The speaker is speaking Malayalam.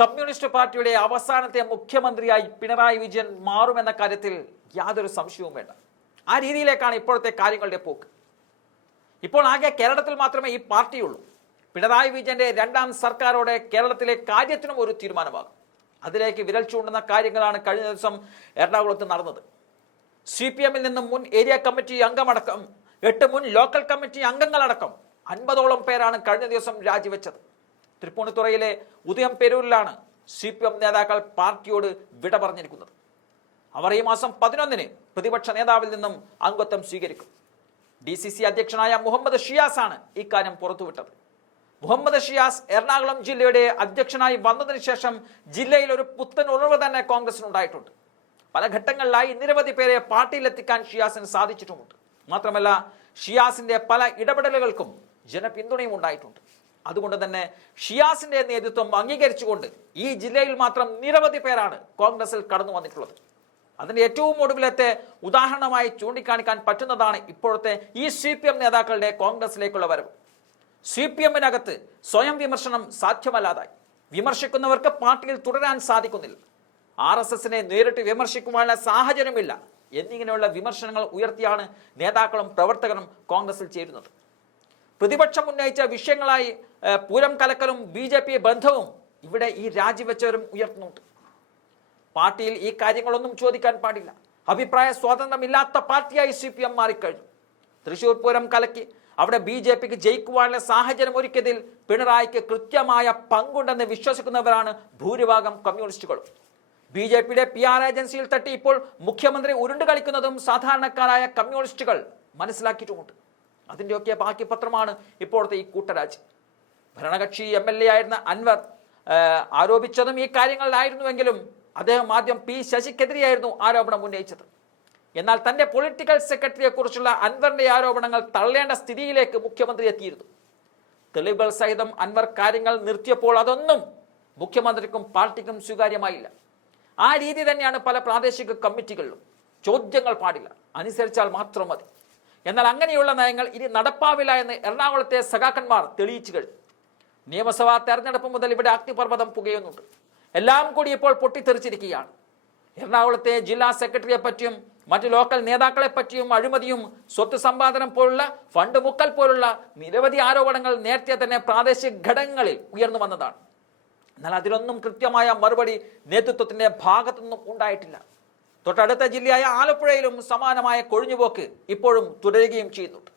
കമ്മ്യൂണിസ്റ്റ് പാർട്ടിയുടെ അവസാനത്തെ മുഖ്യമന്ത്രിയായി പിണറായി വിജയൻ മാറുമെന്ന കാര്യത്തിൽ യാതൊരു സംശയവും വേണ്ട. ആ രീതിയിലേക്കാണ് ഇപ്പോഴത്തെ കാര്യങ്ങളുടെ പോക്ക്. ഇപ്പോൾ ആകെ കേരളത്തിൽ മാത്രമേ ഈ പാർട്ടിയുള്ളൂ. പിണറായി വിജയന്റെ രണ്ടാം സർക്കാരോടെ കേരളത്തിലെ കാര്യത്തിനും ഒരു തീരുമാനമാകും. അതിലേക്ക് വിരൽ ചൂണ്ടുന്ന കാര്യങ്ങളാണ് കഴിഞ്ഞ ദിവസം എറണാകുളത്ത് നടന്നത്. സി പി എമ്മിൽ നിന്നും മുൻ ഏരിയ കമ്മിറ്റി അംഗമടക്കം എട്ട് മുൻ ലോക്കൽ കമ്മിറ്റി അംഗങ്ങളടക്കം അൻപതോളം പേരാണ് കഴിഞ്ഞ ദിവസം രാജിവെച്ചത്. തൃപ്പൂണിത്തുറയിലെ ഉദയം പേരൂരിലാണ് സി പി എം നേതാക്കൾ പാർട്ടിയോട് വിട പറഞ്ഞിരിക്കുന്നത്. അവർ ഈ മാസം പതിനൊന്നിന് പ്രതിപക്ഷ നേതാവിൽ നിന്നും അംഗത്വം സ്വീകരിക്കും. ഡി സി സി അധ്യക്ഷനായ മുഹമ്മദ് ഷിയാസ് ആണ് ഇക്കാര്യം പുറത്തുവിട്ടത്. മുഹമ്മദ് ഷിയാസ് എറണാകുളം ജില്ലയുടെ അധ്യക്ഷനായി വന്നതിന് ശേഷം ജില്ലയിൽ ഒരു പുത്തൻ ഉണർവ് തന്നെ കോൺഗ്രസിനുണ്ടായിട്ടുണ്ട്. പല ഘട്ടങ്ങളിലായി നിരവധി പേരെ പാർട്ടിയിലെത്തിക്കാൻ ഷിയാസിന് സാധിച്ചിട്ടുമുണ്ട്. മാത്രമല്ല ഷിയാസിന്റെ പല ഇടപെടലുകൾക്കും ജനപിന്തുണയും ഉണ്ടായിട്ടുണ്ട് അതുകൊണ്ട് തന്നെ ഷിയാസിന്റെ നേതൃത്വം അംഗീകരിച്ചുകൊണ്ട് ഈ ജില്ലയിൽ മാത്രം നിരവധി പേരാണ് കോൺഗ്രസിൽ കടന്നു വന്നിട്ടുള്ളത്. അതിന്റെ ഏറ്റവും ഒടുവിലത്തെ ഉദാഹരണമായി ചൂണ്ടിക്കാണിക്കാൻ പറ്റുന്നതാണ് ഇപ്പോഴത്തെ ഈ സി പി എം നേതാക്കളുടെ കോൺഗ്രസിലേക്കുള്ള വരവ്. സി പി എമ്മിനകത്ത് സ്വയം വിമർശനം സാധ്യമല്ലാതായി. വിമർശിക്കുന്നവർക്ക് പാർട്ടിയിൽ തുടരാൻ സാധിക്കുന്നില്ല. ആർ എസ് എസിനെ നേരിട്ട് വിമർശിക്കുവാനുള്ള സാഹചര്യമില്ല. എന്നിങ്ങനെയുള്ള വിമർശനങ്ങൾ ഉയർത്തിയാണ് നേതാക്കളും പ്രവർത്തകരും കോൺഗ്രസിൽ ചേരുന്നത്. പ്രതിപക്ഷം ഉന്നയിച്ച വിഷയങ്ങളായി പൂരം കലക്കലും ബി ജെ പി ബന്ധവും ഇവിടെ ഈ രാജിവെച്ചവരും ഉയർത്തുന്നുണ്ട്. പാർട്ടിയിൽ ഈ കാര്യങ്ങളൊന്നും ചോദിക്കാൻ പാടില്ല. അഭിപ്രായ സ്വാതന്ത്ര്യമില്ലാത്ത പാർട്ടിയായി സി പി എം മാറിക്കഴിഞ്ഞു. തൃശൂർ പൂരം കലക്കി അവിടെ ബി ജെ പിക്ക് ജയിക്കുവാനുള്ള സാഹചര്യം ഒരുക്കിയതിൽ പിണറായിക്ക് കൃത്യമായ പങ്കുണ്ടെന്ന് വിശ്വസിക്കുന്നവരാണ് ഭൂരിഭാഗം കമ്മ്യൂണിസ്റ്റുകളും. ബി ജെ പിയുടെ പി ആർ ഏജൻസിയിൽ തട്ടി ഇപ്പോൾ മുഖ്യമന്ത്രി ഉരുണ്ടു കളിക്കുന്നതും സാധാരണക്കാരായ കമ്മ്യൂണിസ്റ്റുകൾ മനസ്സിലാക്കിയിട്ടുമുണ്ട്. അതിന്റെയൊക്കെ ബാക്കി പത്രമാണ് ഇപ്പോഴത്തെ ഈ കൂട്ടരാജ്. ഭരണകക്ഷി എം എൽ എ ആയിരുന്ന അൻവർ ആരോപിച്ചതും ഈ കാര്യങ്ങളിലായിരുന്നുവെങ്കിലും അദ്ദേഹം ആദ്യം പി ശശിക്കെതിരെയായിരുന്നു ആരോപണം ഉന്നയിച്ചത്. എന്നാൽ തന്റെ പൊളിറ്റിക്കൽ സെക്രട്ടറിയെ കുറിച്ചുള്ള അൻവറിന്റെ ആരോപണങ്ങൾ തള്ളേണ്ട സ്ഥിതിയിലേക്ക് മുഖ്യമന്ത്രി എത്തിയിരുന്നു. തെളിവുകൾ സഹിതം അൻവർ കാര്യങ്ങൾ നിർത്തിയപ്പോൾ അതൊന്നും മുഖ്യമന്ത്രിക്കും പാർട്ടിക്കും സ്വീകാര്യമായില്ല. ആ രീതി തന്നെയാണ് പല പ്രാദേശിക കമ്മിറ്റികളിലും. ചോദ്യങ്ങൾ പാടില്ല അനുസരിച്ചാൽ മാത്രം മതി. എന്നാൽ അങ്ങനെയുള്ള നയങ്ങൾ ഇനി നടപ്പാവില്ല എന്ന് എറണാകുളത്തെ സഖാക്കന്മാർ തെളിയിച്ചു കഴിഞ്ഞു. നിയമസഭാ തെരഞ്ഞെടുപ്പ് മുതൽ ഇവിടെ അഗ്നിപർവതം പുകയുന്നുണ്ട്. എല്ലാം കൂടി ഇപ്പോൾ പൊട്ടിത്തെറിച്ചിരിക്കുകയാണ്. എറണാകുളത്തെ ജില്ലാ സെക്രട്ടറിയെ പറ്റിയും മറ്റ് ലോക്കൽ നേതാക്കളെ പറ്റിയും അഴിമതിയും സ്വത്ത് സമ്പാദനം പോലുള്ള ഫണ്ട് മുക്കൽ പോലുള്ള നിരവധി ആരോപണങ്ങൾ നേരത്തെ തന്നെ പ്രാദേശിക ഘടകങ്ങളിൽ ഉയർന്നു വന്നതാണ്. എന്നാൽ അതിലൊന്നും കൃത്യമായ മറുപടി നേതൃത്വത്തിന്റെ ഭാഗത്തുനിന്നും ഉണ്ടായിട്ടില്ല. തൊട്ടടുത്ത ജില്ലയായ ആലപ്പുഴയിലും സമാനമായ കൊഴിഞ്ഞുപോക്ക് ഇപ്പോഴും തുടരുകയും ചെയ്യുന്നുണ്ട്.